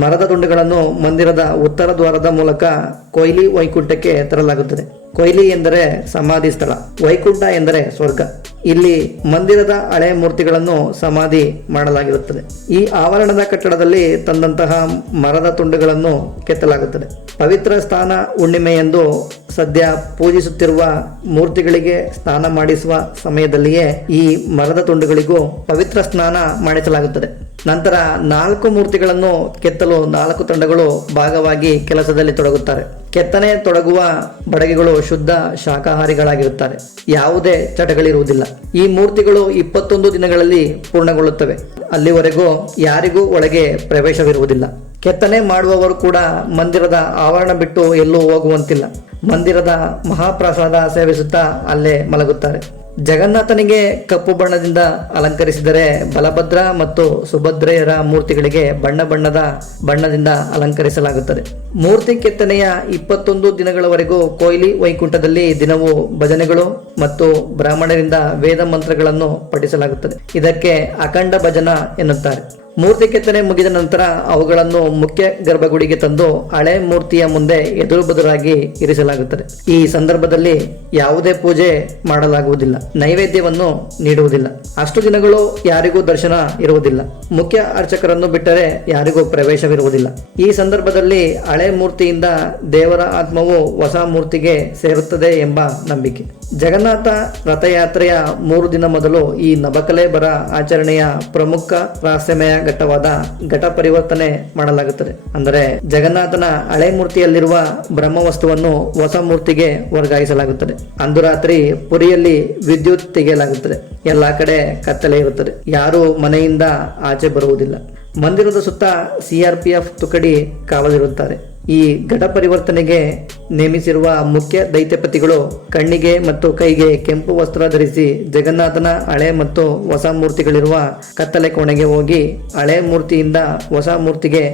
ಮರದ ತುಂಡುಗಳನ್ನು ಮಂದಿರದ ಉತ್ತರ ದ್ವಾರದ ಮೂಲಕ ಕೊಯ್ಲಿ ವೈಕುಂಠಕ್ಕೆ ತರಲಾಗುತ್ತದೆ. ಕೊಯ್ಲಿ ಎಂದರೆ ಸಮಾಧಿ ಸ್ಥಳ, ವೈಕುಂಠ ಎಂದರೆ ಸ್ವರ್ಗ. ಇಲ್ಲಿ ಮಂದಿರದ ಹಳೆ ಮೂರ್ತಿಗಳನ್ನು ಸಮಾಧಿ ಮಾಡಲಾಗಿರುತ್ತದೆ. ಈ ಆವರಣದ ಕಟ್ಟಡದಲ್ಲಿ ತಂದಂತಹ ಮರದ ತುಂಡುಗಳನ್ನು ಕೆತ್ತಲಾಗುತ್ತದೆ. ಪವಿತ್ರ ಸ್ನಾನ ಹುಣ್ಣಿಮೆಯಂದು ಸದ್ಯ ಪೂಜಿಸುತ್ತಿರುವ ಮೂರ್ತಿಗಳಿಗೆ ಸ್ನಾನ ಮಾಡಿಸುವ ಸಮಯದಲ್ಲಿಯೇ ಈ ಮರದ ತುಂಡುಗಳಿಗೂ ಪವಿತ್ರ ಸ್ನಾನ ಮಾಡಿಸಲಾಗುತ್ತದೆ. ನಂತರ 4 ಮೂರ್ತಿಗಳನ್ನು ಕೆತ್ತಲು 4 ತಂಡಗಳು ಭಾಗವಾಗಿ ಕೆಲಸದಲ್ಲಿ ತೊಡಗುತ್ತಾರೆ. ಕೆತ್ತನೆ ತೊಡಗುವ ಬಡಗಿಗಳು ಶುದ್ಧ ಶಾಕಾಹಾರಿಗಳಾಗಿರುತ್ತಾರೆ. ಯಾವುದೇ ಚಟಗಳಿರುವುದಿಲ್ಲ. ಈ ಮೂರ್ತಿಗಳು 21 ದಿನಗಳಲ್ಲಿ ಪೂರ್ಣಗೊಳ್ಳುತ್ತವೆ. ಅಲ್ಲಿವರೆಗೂ ಯಾರಿಗೂ ಒಳಗೆ ಪ್ರವೇಶವಿರುವುದಿಲ್ಲ. ಕೆತ್ತನೆ ಮಾಡುವವರು ಕೂಡ ಮಂದಿರದ ಆವರಣ ಬಿಟ್ಟು ಎಲ್ಲೂ ಹೋಗುವಂತಿಲ್ಲ. ಮಂದಿರದ ಮಹಾಪ್ರಸಾದ ಸೇವಿಸುತ್ತಾ ಅಲ್ಲೇ ಮಲಗುತ್ತಾರೆ. ಜಗನ್ನಾಥನಿಗೆ ಕಪ್ಪು ಬಣ್ಣದಿಂದ ಅಲಂಕರಿಸಿದರೆ ಬಲಭದ್ರ ಮತ್ತು ಸುಭದ್ರೆಯರ ಮೂರ್ತಿಗಳಿಗೆ ಬಣ್ಣದಿಂದ ಅಲಂಕರಿಸಲಾಗುತ್ತದೆ. ಮೂರ್ತಿ ಕೆತ್ತನೆಯ 21 ದಿನಗಳವರೆಗೂ ಕೊಯ್ಲಿ ವೈಕುಂಠದಲ್ಲಿ ದಿನವೂ ಭಜನೆಗಳು ಮತ್ತು ಬ್ರಾಹ್ಮಣರಿಂದ ವೇದ ಮಂತ್ರಗಳನ್ನು ಪಠಿಸಲಾಗುತ್ತದೆ. ಇದಕ್ಕೆ ಅಖಂಡ ಭಜನ ಎನ್ನುತ್ತಾರೆ. ಮೂರ್ತಿ ಕೆತ್ತನೆ ಮುಗಿದ ನಂತರ ಅವುಗಳನ್ನು ಮುಖ್ಯ ಗರ್ಭಗುಡಿಗೆ ತಂದು ಹಳೆ ಮೂರ್ತಿಯ ಮುಂದೆ ಎದುರು ಬದುರಾಗಿ ಇರಿಸಲಾಗುತ್ತದೆ. ಈ ಸಂದರ್ಭದಲ್ಲಿ ಯಾವುದೇ ಪೂಜೆ ಮಾಡಲಾಗುವುದಿಲ್ಲ, ನೈವೇದ್ಯವನ್ನು ನೀಡುವುದಿಲ್ಲ. ಅಷ್ಟು ದಿನಗಳು ಯಾರಿಗೂ ದರ್ಶನ ಇರುವುದಿಲ್ಲ. ಮುಖ್ಯ ಅರ್ಚಕರನ್ನು ಬಿಟ್ಟರೆ ಯಾರಿಗೂ ಪ್ರವೇಶವಿರುವುದಿಲ್ಲ. ಈ ಸಂದರ್ಭದಲ್ಲಿ ಹಳೆ ಮೂರ್ತಿಯಿಂದ ದೇವರ ಆತ್ಮವು ಹೊಸ ಮೂರ್ತಿಗೆ ಸೇರುತ್ತದೆ ಎಂಬ ನಂಬಿಕೆ. ಜಗನ್ನಾಥ ರಥಯಾತ್ರೆಯ 3 ದಿನ ಮೊದಲು ಈ ನಬಕಲೆ ಬರ ಆಚರಣೆಯ ಪ್ರಮುಖ ರಹಸ್ಯಮಯ ಘಟ್ಟವಾದ ಘಟ ಪರಿವರ್ತನೆ ಮಾಡಲಾಗುತ್ತದೆ. ಅಂದರೆ ಜಗನ್ನಾಥನ ಹಳೆ ಮೂರ್ತಿಯಲ್ಲಿರುವ ಬ್ರಹ್ಮವಸ್ತುವನ್ನು ಹೊಸ ಮೂರ್ತಿಗೆ ವರ್ಗಾಯಿಸಲಾಗುತ್ತದೆ. ಅಂದು ರಾತ್ರಿ ಪುರಿಯಲ್ಲಿ ವಿದ್ಯುತ್ ತೆಗೆಯಲಾಗುತ್ತದೆ. ಎಲ್ಲಾ ಕಡೆ ಕತ್ತಲೆ ಇರುತ್ತದೆ. ಯಾರೂ ಮನೆಯಿಂದ ಆಚೆ ಬರುವುದಿಲ್ಲ. ಮಂದಿರದ ಸುತ್ತ CRPF ತುಕಡಿ ಕಾವಲಿರುತ್ತಾರೆ. ಈ ಘಟ ಪರಿವರ್ತನೆಗೆ ನೇಮಿಸಿರುವ ಮುಖ್ಯ ದೈತ್ಯಪತಿಗಳು ಕಣ್ಣಿಗೆ ಮತ್ತು ಕೈಗೆ ಕೆಂಪು ವಸ್ತ್ರ ಧರಿಸಿ ಜಗನ್ನಾಥನ ಹಳೆ ಮತ್ತು ಹೊಸ ಮೂರ್ತಿಗಳಿರುವ ಕತ್ತಲೆ ಕೋಣೆಗೆ ಹೋಗಿ ಹಳೆ ಮೂರ್ತಿಯಿಂದ ಹೊಸ ಮೂರ್ತಿಗೆ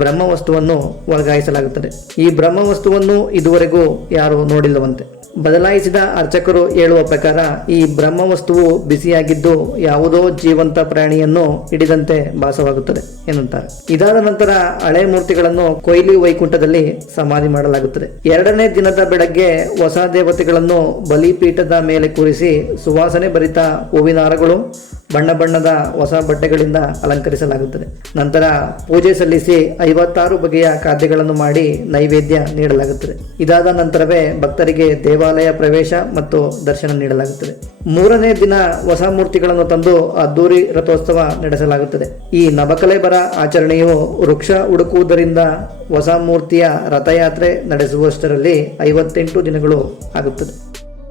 ಬ್ರಹ್ಮವಸ್ತುವನ್ನು ವರ್ಗಾಯಿಸಲಾಗುತ್ತದೆ. ಈ ಬ್ರಹ್ಮವಸ್ತುವನ್ನು ಇದುವರೆಗೂ ಯಾರು ನೋಡಿಲ್ಲವಂತೆ. ಬದಲಾಯಿಸಿದ ಅರ್ಚಕರು ಹೇಳುವ ಪ್ರಕಾರ ಈ ಬ್ರಹ್ಮವಸ್ತುವು ಬಿಸಿಯಾಗಿದ್ದು ಯಾವುದೋ ಜೀವಂತ ಪ್ರಾಣಿಯನ್ನು ಹಿಡಿದಂತೆ ಭಾಸವಾಗುತ್ತದೆ ಎನ್ನುತ್ತಾರೆ. ಇದಾದ ನಂತರ ಹಳೆ ಮೂರ್ತಿಗಳನ್ನು ಕೊಯ್ಲಿ ವೈಕುಂಠದಲ್ಲಿ ಸಮಾಧಿ ಮಾಡಲಾಗುತ್ತದೆ. 2ನೇ ದಿನದ ಬೆಳಗ್ಗೆ ಹೊಸ ದೇವತೆಗಳನ್ನು ಬಲಿಪೀಠದ ಮೇಲೆ ಕೂರಿಸಿ ಸುವಾಸನೆ ಭರಿತ ಹೂವಿನಾರಗಳು ಬಣ್ಣದ ಹೊಸ ಬಟ್ಟೆಗಳಿಂದ ಅಲಂಕರಿಸಲಾಗುತ್ತದೆ. ನಂತರ ಪೂಜೆ ಸಲ್ಲಿಸಿ 56 ಬಗೆಯ ಖಾದ್ಯಗಳನ್ನು ಮಾಡಿ ನೈವೇದ್ಯ ನೀಡಲಾಗುತ್ತದೆ. ಇದಾದ ನಂತರವೇ ಭಕ್ತರಿಗೆ ದೇವಾಲಯ ಪ್ರವೇಶ ಮತ್ತು ದರ್ಶನ ನೀಡಲಾಗುತ್ತದೆ. 3ನೇ ದಿನ ಹೊಸ ಮೂರ್ತಿಗಳನ್ನು ತಂದು ಅದ್ದೂರಿ ರಥೋತ್ಸವ ನಡೆಸಲಾಗುತ್ತದೆ. ಈ ನಬಕಲೆ ಬರ ಆಚರಣೆಯು ವೃಕ್ಷ ಹುಡುಕುವುದರಿಂದ ಹೊಸ ಮೂರ್ತಿಯ ರಥಯಾತ್ರೆ ನಡೆಸುವಷ್ಟರಲ್ಲಿ 58 ದಿನಗಳು ಆಗುತ್ತದೆ.